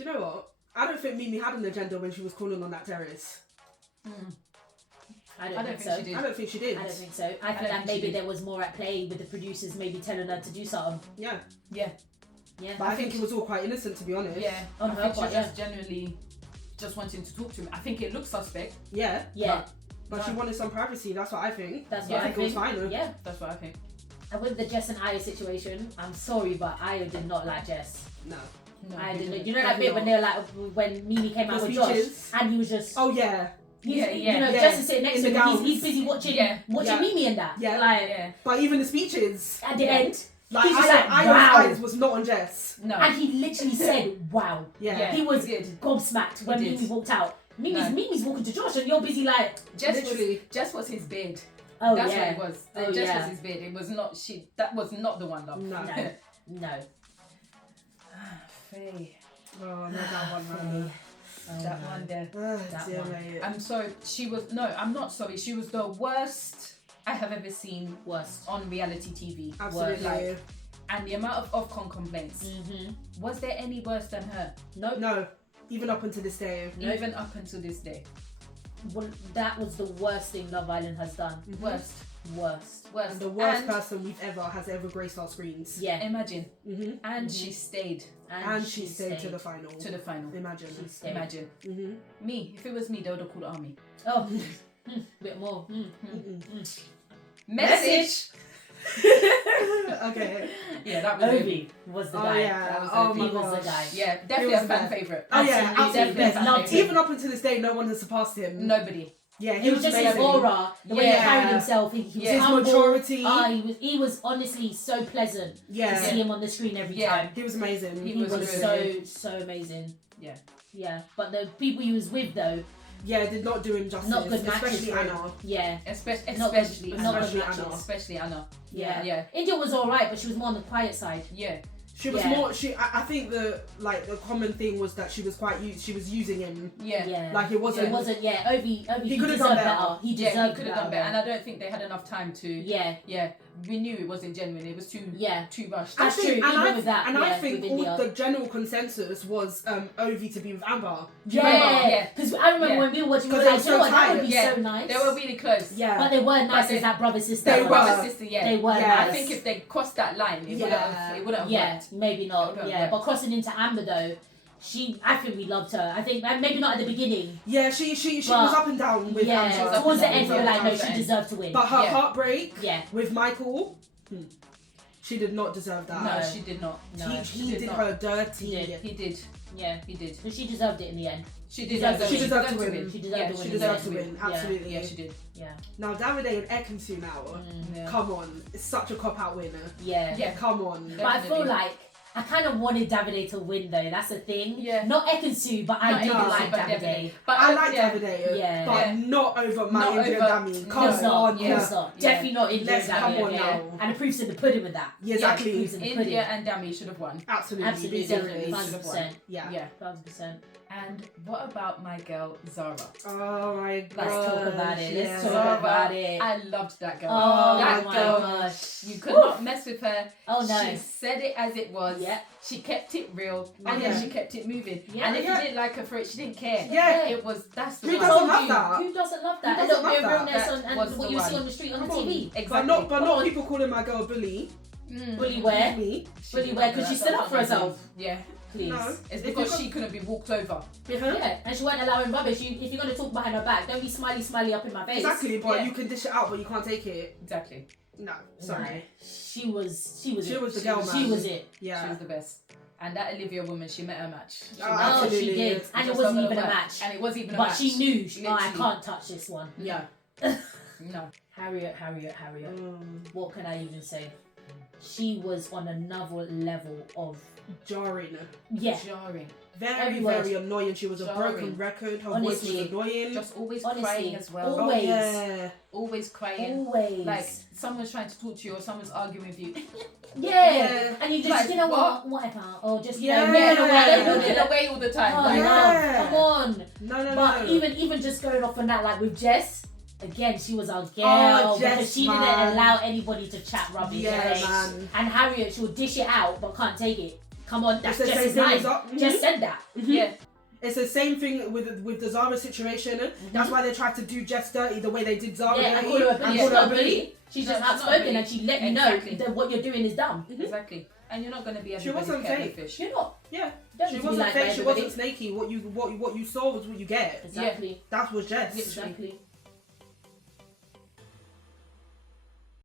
Do you know what? I don't think Mimi had an agenda when she was calling on that terrace. I don't think so. I don't think she did. I don't think so. I think that maybe there was more at play with the producers maybe telling her to do something. Yeah. But I think it was all quite innocent, to be honest. Yeah. On her part, she just genuinely just wanting to talk to him. I think it looks suspect. Yeah. But she No. wanted some privacy. That's what I think. That's what I think. It was fine. Yeah. That's what I think. And with the Jess and Io situation, I'm sorry, but Io did not like Jess. No. I didn't. You know that bit when they were like, when Mimi came out with Josh, and he was just. Oh yeah. You know, Jess is sitting next to him. He's busy watching Mimi and that. Yeah. But even the speeches at the end, like he's just like, Io's wow. eyes was not on Jess. No. And he literally said, wow. Yeah. He was gobsmacked when Mimi walked out. Mimi's walking to Josh and you're busy like. Jess was his bed. Oh, that's yeah. what it was. Jess was his bed. It was not that was not the one, love. No. Faye. Oh, no, that one. That one there. That one. I'm sorry. I'm not sorry. She was the worst I have ever seen on reality TV. Absolutely. And the amount of Ofcom complaints. Was there any worse than her? No. Even up until this day. Even up until this day. Well, that was the worst thing Love Island has done. Worst. And the worst person has ever graced our screens. Yeah. Imagine. And she stayed. And she stayed to the final. Imagine. Me, if it was me, they would have called army. Oh, bit more. Message. Okay. Yeah, that was Ovi was the guy. He was the guy. Yeah, definitely a fan favourite. Oh yeah, absolutely. Loved him. Even up until this day, no one has surpassed him. Nobody. Yeah, he was just amazing. his aura, the way he carried himself. He was his humble. maturity. He was honestly so pleasant to see him on the screen every time. He was amazing. He was so amazing. Yeah. But the people he was with though. Yeah, did not do him justice. Not good matches. Especially Anna. Yeah. Especially Anna. Yeah. India was alright, but she was more on the quiet side. Yeah. She was more. I think the common thing was that she was she was using him. Yeah. Like it wasn't. Ovi. He could have done better. He deserved could have done better, and I don't think they had enough time to. Yeah. We knew it wasn't genuine. It was too rushed. That's true. I think the general consensus was Ovi to be with Amber. Yeah. Because I remember when we were watching, we were like, that would be so nice. They were really close. Yeah. But they weren't nice as that brother sister. They were. They were nice. I think if they crossed that line, it would have worked. Maybe not. But crossing into Amber though, I think we loved her. I think maybe not at the beginning. Yeah, she was up and down with Amber. Towards the end, we were like, no, she deserved to win. But her heartbreak with Michael, she did not deserve that. No, she did not. No, he did her dirty. He did. Yeah, he did. But she deserved it in the end. She deserved to win. She deserved to win. Absolutely. Yeah, she did. Yeah. Now Davide and Ekansu come on, it's such a cop-out winner. Yeah. Come on. But I feel like I kind of wanted Davide to win though. That's the thing. Yeah. Not Ekansu, but I do like Davide. But I like Davide. But not over my Indian Dami. Come on. Definitely not Indian Let's come on Dami. now. And the proof's in the pudding with that. Exactly. India and Dami should have won. Absolutely. Definitely. 100%. Yeah. 1,000%. And what about my girl Zara? Oh my god. Let's talk about it. Let's talk about it. I loved that girl. Oh that my girl, gosh. You could not mess with her. Oh no. She said it as it was. Yeah. She kept it real and then she kept it moving. Yeah. And if you didn't like her for it, she didn't care. Yeah. That's the Who one. doesn't love that? Who doesn't love that? Who A doesn't little bit of love that? realness and what you see on the street on the TV. Exactly. But not people calling my girl bully. Bullyware. Bullyware because she stood up for herself. Yeah. Please. No. It's because she couldn't be walked over. Yeah, and she weren't allowing rubbish. If you're going to talk behind her back, don't be smiley up in my face. Exactly, but you can dish it out, but you can't take it. Exactly. No, sorry. No. She was the girl, man. She was it. Yeah. She was the best. And that Olivia woman, she met her match. Absolutely. She did. And it wasn't even a match. And it wasn't even a match. But she knew, I can't touch this one. Yeah. No. Harriet. What can I even say? She was on another level of jarring. Yeah. Jarring. Very annoying. She was a broken record. Her voice was annoying. Just always crying as well. Always. Oh, yeah. Always crying. Always. Like someone's trying to talk to you or someone's arguing with you. Yeah. And you just, like, you know what? Whatever. Or just, looking away all the time. Oh, like, come on. No. But even just going off on that, like with Jess, again, she was our girl because she didn't allow anybody to chat rubbish. Yeah, man. And Harriet, she'll dish it out but can't take it. come on, that's just his line. Just said that. Yeah. It's the same thing with the Zara situation. That's why they tried to do Jess dirty the way they did Zara dirty. And call her a bully. She's not a bully. She's just outspoken and she let you know that what you're doing is dumb. Exactly. And you're not going to be everybody's kettle of fish. You're not. Yeah. She wasn't fake. She wasn't snaky. What you saw was what you get. Exactly. That was Jess. Exactly.